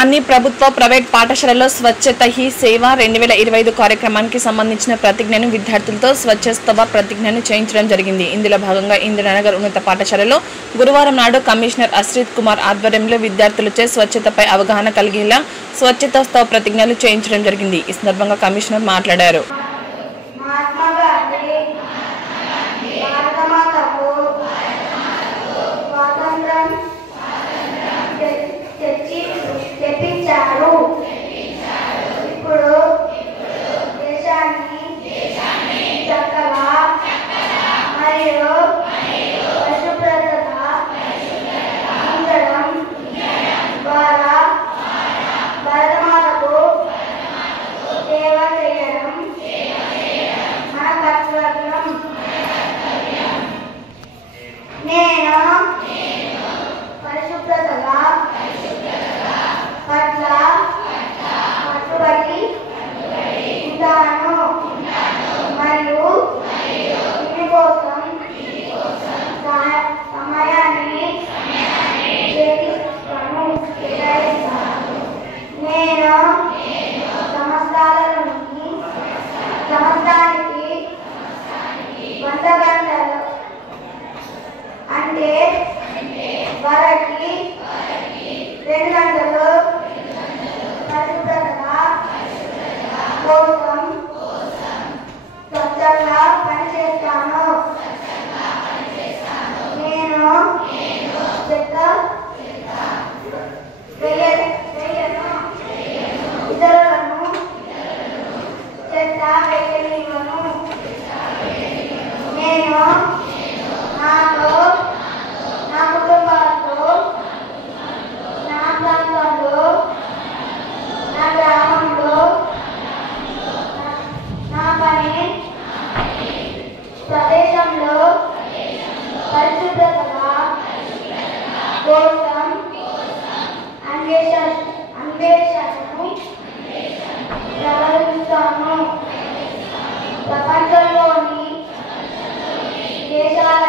అన్ని ప్రభుత్వ ప్రైవేట్ పాఠశాలల్లో స్వచ్ఛత హీ సేవ 2025 కార్యక్రమానికి సంబంధించిన ప్రతిజ్ఞను విద్యార్థులతో స్వచ్ఛస్తవ ప్రతిజ్ఞను చేయించడం జరిగింది. ఇందులో భాగంగా ఇందిరానగర్ ఉన్నత పాఠశాలలో గురువారం నాడు కమిషనర్ అశ్రిత్ కుమార్ ఆధ్వర్యంలో విద్యార్థులచే స్వచ్ఛతపై అవగాహన కలిగేలా స్వచ్ఛతాస్తవ ప్రతిజ్ఞలు చేయించడం జరిగింది. ఈ సందర్భంగా కమిషనర్ మాట్లాడారు. ఇప్పుడు దేశాన్ని చక్కగా మరియు పరిశుభ్రతగా ఉంచడం ద్వారా భారతమాతకు సేవ చేయడం మన కర్తవ్యం. నేను పరిశుభ్రతగా పట్ల కట్టుబడి ఉంటాను మరియు దీనికోసం సమయాన్ని కేటాయిస్తాను. నేను సంవత్సరానికి 100 గంటలు అంటే వారికి 2 గంటలు పరిశుభ్రతగా కోసం స్వచ్ఛంగా పనిచేస్తాను. నేను చెత్త వేయను, ఇతరులను చెత్త వేయనివ్వను. నేను నాతో నా కుటుంబాలతో నా ప్రాంతంలో నా గ్రామంలో నా పని ప్రదేశంలో పరిశుభ్రతగా కోసం అన్వేషణను ప్రవర్తిస్తాను. ప్రపంచంలోని దేశాల